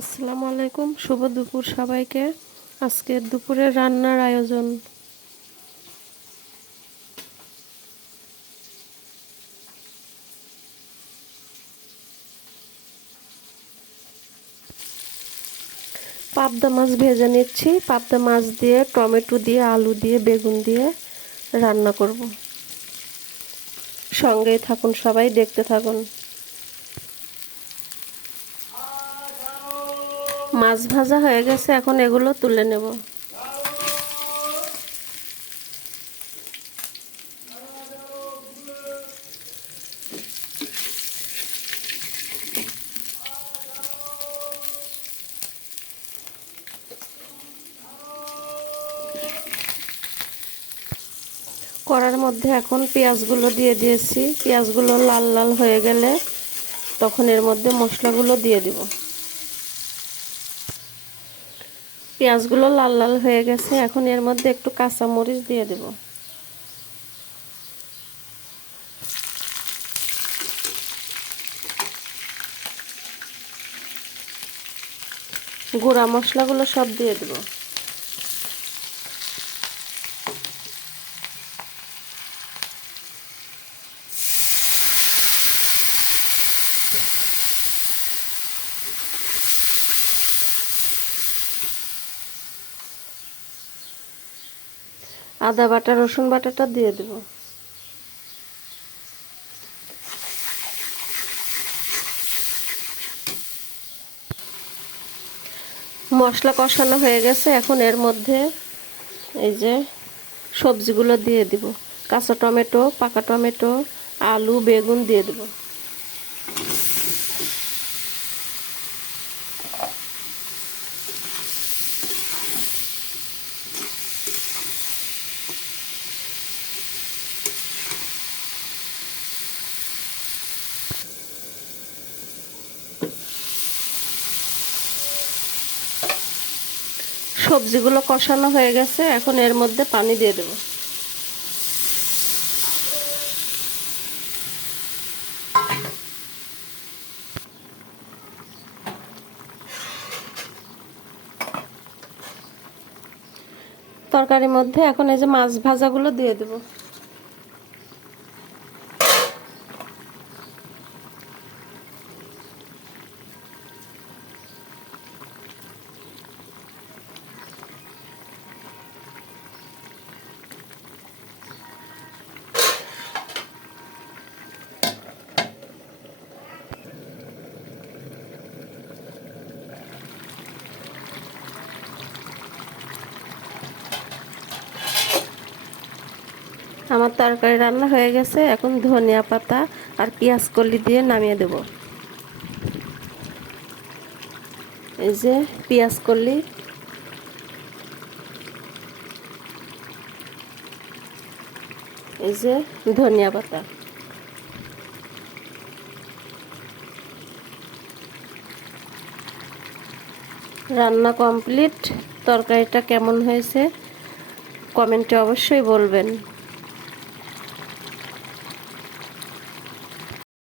আসসালামু আলাইকুম, শুভ দুপুর সবাইকে। আজকের দুপুরের রান্নার আয়োজন পাবদা মাছ ভেজে নিচ্ছি। পাবদা মাছ দিয়ে টমেটো দিয়ে আলু দিয়ে বেগুন দিয়ে রান্না করব। সঙ্গেই থাকুন, সবাই দেখতে থাকুন। মাছ ভাজা হয়ে গেছে, এখন এগুলো তুলে নেব। কড়ার মধ্যে এখন পেঁয়াজগুলো দিয়ে দিয়েছি। পেঁয়াজগুলো লাল লাল হয়ে গেলে তখন এর মধ্যে মশলাগুলো দিয়ে দিব। পেঁয়াজগুলো লাল লাল হয়ে গেছে, এখন এর মধ্যে একটু কাঁচা মরিচ দিয়ে দেব। গুঁড়া মশলাগুলো সব দিয়ে দেব। আদা বাটা রসুন বাটাটা দিয়ে দেব। মশলা কষানো হয়ে গেছে, এখন এর মধ্যে এই যে সবজিগুলো দিয়ে দিব। কাঁচা টমেটো, পাকা টমেটো, আলু, বেগুন দিয়ে দেব। সবজিগুলো কষানো হয়ে গেছে, এখন এর মধ্যে পানি দিয়ে দেব। তরকারির মধ্যে এখন এই যে মাছ ভাজাগুলো দিয়ে দেব। আমার তরকারি রান্না হয়ে গেছে, এখন ধনিয়া পাতা আর পেঁয়াজ কলি দিয়ে নামিয়ে দেব। এই যে পেঁয়াজ কলি, এই যে ধনিয়া পাতা। রান্না কমপ্লিট। তরকারিটা কেমন হয়েছে কমেন্টে অবশ্যই বলবেন।